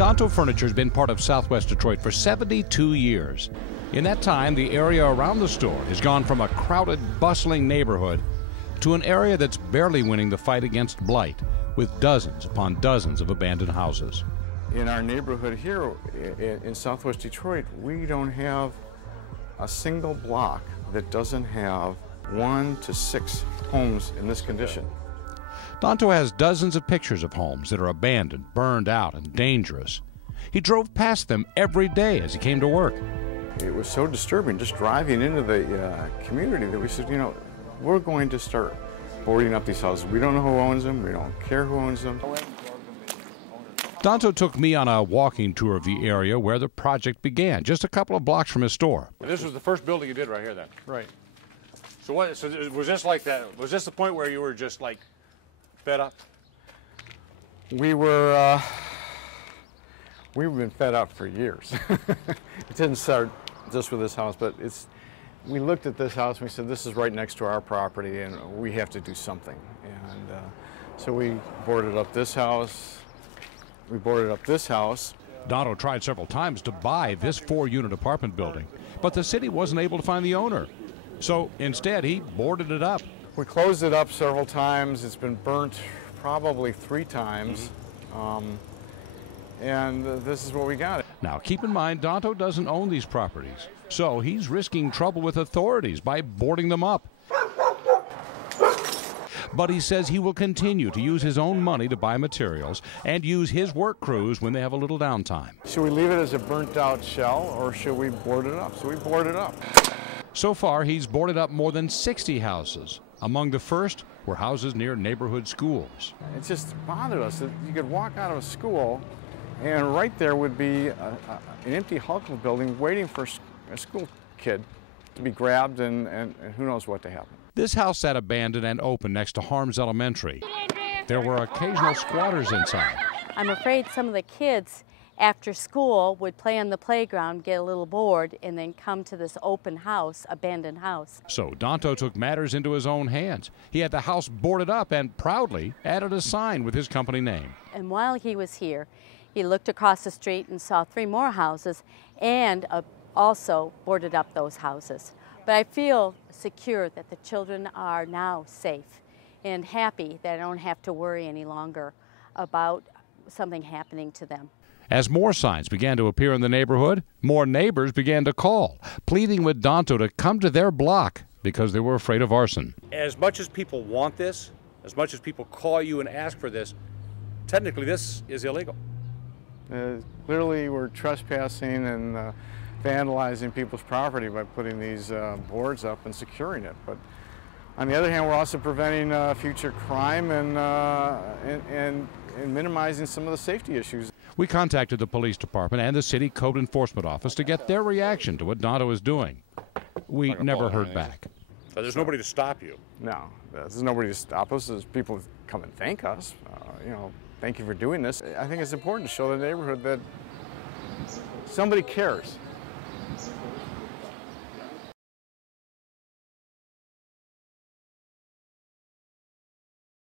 Donto Furniture has been part of Southwest Detroit for 72 years. In that time, the area around the store has gone from a crowded, bustling neighborhood to an area that's barely winning the fight against blight, with dozens upon dozens of abandoned houses. In our neighborhood here in Southwest Detroit, we don't have a single block that doesn't have 1 to 6 homes in this condition. Donto has dozens of pictures of homes that are abandoned, burned out, and dangerous. He drove past them every day as he came to work. It was so disturbing just driving into the community that we said, you know, we're going to start boarding up these houses. We don't know who owns them. We don't care who owns them. Donto took me on a walking tour of the area where the project began, just a couple of blocks from his store. This was the first building you did right here then? Right. So was this like that? Was this the point where you were just like fed up? We've been fed up for years. It didn't start just with this house, but we looked at this house and we said, this is right next to our property and we have to do something. And so we boarded up this house. We boarded up this house. Donto tried several times to buy this 4-unit apartment building, but the city wasn't able to find the owner. So instead, he boarded it up. We closed it up several times. It's been burnt probably 3 times. And this is what we got. Now, keep in mind, Donto doesn't own these properties, so he's risking trouble with authorities by boarding them up. But he says he will continue to use his own money to buy materials and use his work crews when they have a little downtime. Should we leave it as a burnt-out shell, or should we board it up? So we board it up. So far, he's boarded up more than 60 houses. Among the first were houses near neighborhood schools. It just bothered us that you could walk out of a school and right there would be an empty hulk of a building waiting for a school kid to be grabbed and who knows what to happen. This house sat abandoned and open next to Harms Elementary. There were occasional squatters inside. I'm afraid some of the kids after school would play on the playground, get a little bored, and then come to this open house, abandoned house. So Donto took matters into his own hands. He had the house boarded up and proudly added a sign with his company name. And while he was here, he looked across the street and saw 3 more houses and also boarded up those houses. But I feel secure that the children are now safe and happy that I don't have to worry any longer about something happening to them. As more signs began to appear in the neighborhood, more neighbors began to call, pleading with Donto to come to their block because they were afraid of arson. As much as people want this, as much as people call you and ask for this, technically this is illegal. Clearly we're trespassing and vandalizing people's property by putting these boards up and securing it. But on the other hand, we're also preventing future crime and minimizing some of the safety issues. We contacted the police department and the city code enforcement office to get their reaction to what Donto is doing. We never heard back. So there's nobody to stop you? No, there's nobody to stop us. There's people who come and thank us. You know, thank you for doing this. I think it's important to show the neighborhood that somebody cares.